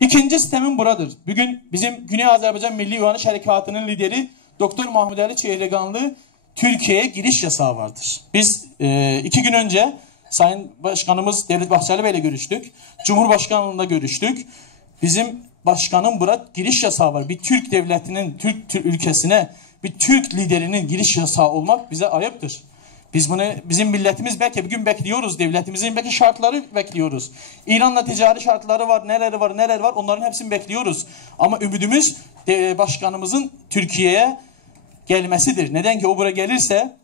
İkinci sistemin buradır. Bugün bizim Güney Azerbaycan Milli Uyanış Harekatı'nın lideri Doktor Mahmud Ali Çehreganlı Türkiye'ye giriş yasağı vardır. Biz 2 gün önce Sayın Başkanımız Devlet Bahçeli Bey ile görüştük. Cumhurbaşkanlığında görüştük. Bizim başkanın burada giriş yasağı var. Bir Türk devletinin, Türk ülkesine bir Türk liderinin giriş yasağı olmak bize ayıptır. Biz bunu, bizim milletimiz belki bugün bekliyoruz, devletimizin belki şartları bekliyoruz. İran'la ticari şartları var, neler var, onların hepsini bekliyoruz. Ama ümidimiz başkanımızın Türkiye'ye gelmesidir. Neden ki o buraya gelirse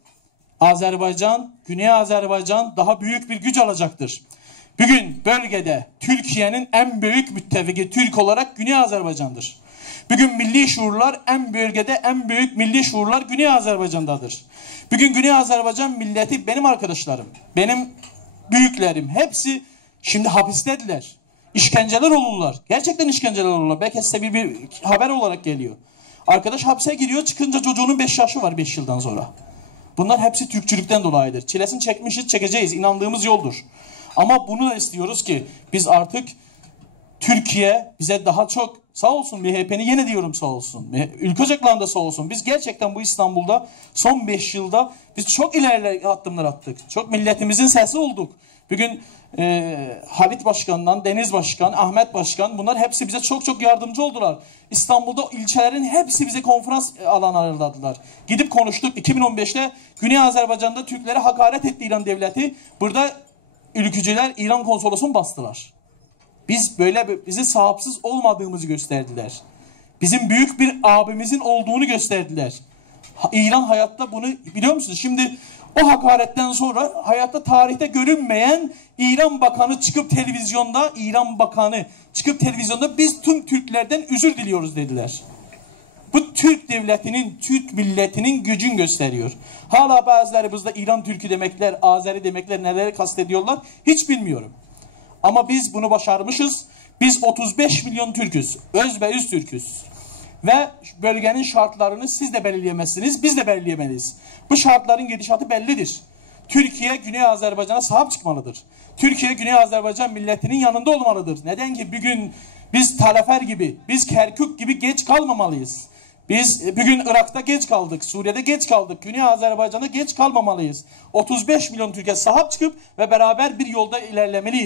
Azerbaycan, Güney Azerbaycan daha büyük bir güç alacaktır. Bugün bölgede Türkiye'nin en büyük müttefiki Türk olarak Güney Azerbaycan'dır. Bugün milli şuurlar bölgede en büyük milli şuurlar Güney Azerbaycan'dadır. Bugün Güney Azerbaycan milleti, benim arkadaşlarım, benim büyüklerim hepsi şimdi hapistediler. İşkenceler olurlar. Gerçekten işkenceler olurlar. Belki size bir haber olarak geliyor. Arkadaş hapse giriyor, çıkınca çocuğunun 5 yaşı var 5 yıldan sonra. Bunlar hepsi Türkçülükten dolayıdır. Çilesini çekmişiz, çekeceğiz. İnandığımız yoldur. Ama bunu da istiyoruz ki biz artık Türkiye bize daha çok, sağ olsun MHP'ni yine diyorum sağ olsun. Ülke ocaklarında sağ olsun. Biz gerçekten bu İstanbul'da son 5 yılda biz çok ileride adımlar attık. Çok milletimizin sesi olduk. Bugün Halit Başkan'dan, Deniz Başkan, Ahmet Başkan, bunlar hepsi bize çok yardımcı oldular. İstanbul'da ilçelerin hepsi bize konferans alanı ayarladılar. Gidip konuştuk. 2015'te Güney Azerbaycan'da Türklere hakaret etti İran devleti. Burada ülkücüler İran konsolosunu bastılar. Bizi sahipsiz olmadığımızı gösterdiler. Bizim büyük bir abimizin olduğunu gösterdiler. İran hayatta bunu biliyor musunuz? Şimdi o hakaretten sonra hayatta tarihte görünmeyen İran Bakanı çıkıp televizyonda biz tüm Türklerden özür diliyoruz dediler. Bu Türk devletinin, Türk milletinin gücünü gösteriyor. Hala bazıları bizde İran Türkü demekler, Azeri demekler, neleri kastediyorlar hiç bilmiyorum. Ama biz bunu başarmışız. Biz 35 milyon Türk'üz. Özbeüz Türk'üz. Ve bölgenin şartlarını siz de belirleyemezsiniz, biz de belirleyemeliyiz. Bu şartların gidişatı bellidir. Türkiye, Güney Azerbaycan'a sahip çıkmalıdır. Türkiye, Güney Azerbaycan milletinin yanında olmalıdır. Neden ki bugün biz Talafer gibi, biz Kerkük gibi geç kalmamalıyız. Biz bugün Irak'ta geç kaldık, Suriye'de geç kaldık, Güney Azerbaycan'da geç kalmamalıyız. 35 milyon Türkiye sahip çıkıp ve beraber bir yolda ilerlemeliyiz.